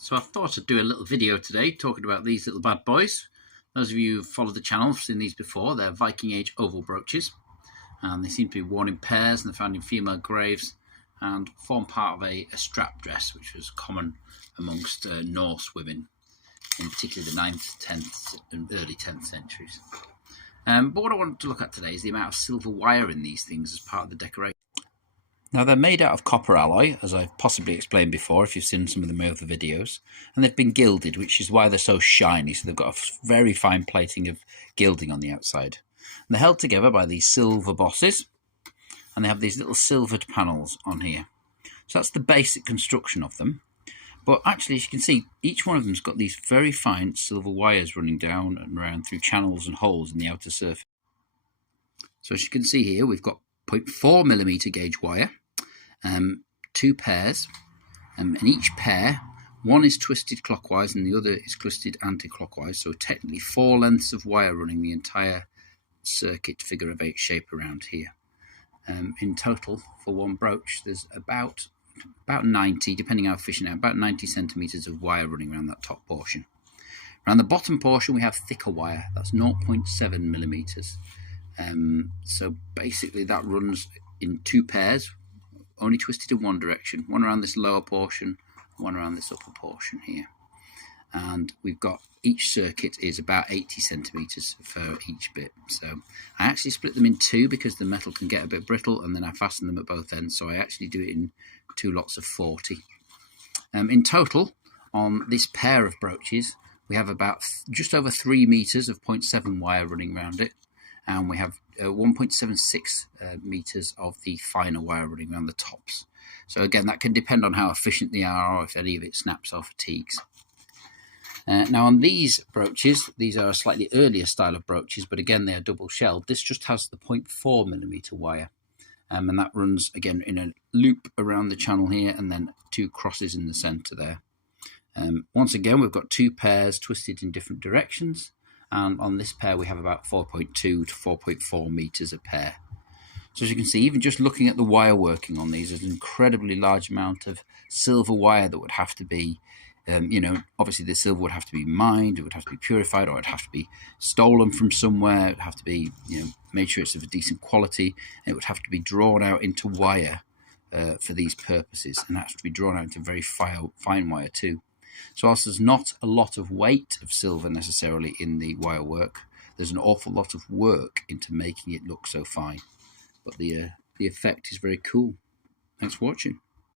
So I thought I'd do a little video today talking about these little bad boys. Those of you who've followed the channel have seen these before. They're Viking age oval brooches, and they seem to be worn in pairs, and they're found in female graves and form part of a strap dress, which was common amongst Norse women, in particular the 9th, 10th and early 10th centuries. But what I wanted to look at today is the amount of silver wire in these things as part of the decoration. Now, they're made out of copper alloy, as I've possibly explained before if you've seen some of the other videos, and they've been gilded, which is why they're so shiny. So they've got a very fine plating of gilding on the outside. And they're held together by these silver bosses, and they have these little silvered panels on here. So that's the basic construction of them. But actually, as you can see, each one of them's got these very fine silver wires running down and around through channels and holes in the outer surface. So as you can see here, we've got 0.4mm gauge wire, 2 pairs, and each pair, one is twisted clockwise and the other is twisted anti-clockwise, so technically 4 lengths of wire running the entire circuit figure of 8 shape around here. In total, for one brooch, there's about 90, depending how efficient, about 90 centimeters of wire running around that top portion. Around the bottom portion, we have thicker wire, that's 0.7 millimeters. So basically that runs in 2 pairs, only twisted in one direction, one around this lower portion, one around this upper portion here. And we've got, each circuit is about 80 centimeters for each bit. So I actually split them in 2 because the metal can get a bit brittle, and then I fasten them at both ends. So I actually do it in 2 lots of 40. In total, on this pair of brooches, we have about just over 3 meters of 0.7 wire running around it. And we have 1.76 meters of the finer wire running around the tops. So again, that can depend on how efficient they are or if any of it snaps or fatigues. Now on these brooches, these are a slightly earlier style of brooches, but again, they are double shelled. This just has the 0.4mm wire. And that runs, again, in a loop around the channel here, and then 2 crosses in the center there. Once again, we've got 2 pairs twisted in different directions. And on this pair, we have about 4.2 to 4.4 meters a pair. So as you can see, even just looking at the wire working on these, there's an incredibly large amount of silver wire that would have to be, obviously the silver would have to be mined, it would have to be purified, or it'd have to be stolen from somewhere. It would have to be, made sure it's of a decent quality. And it would have to be drawn out into wire for these purposes, and that has to be drawn out into very fine wire too. So whilst there's not a lot of weight of silver necessarily in the wire work, there's an awful lot of work into making it look so fine. But the effect is very cool. Thanks for watching.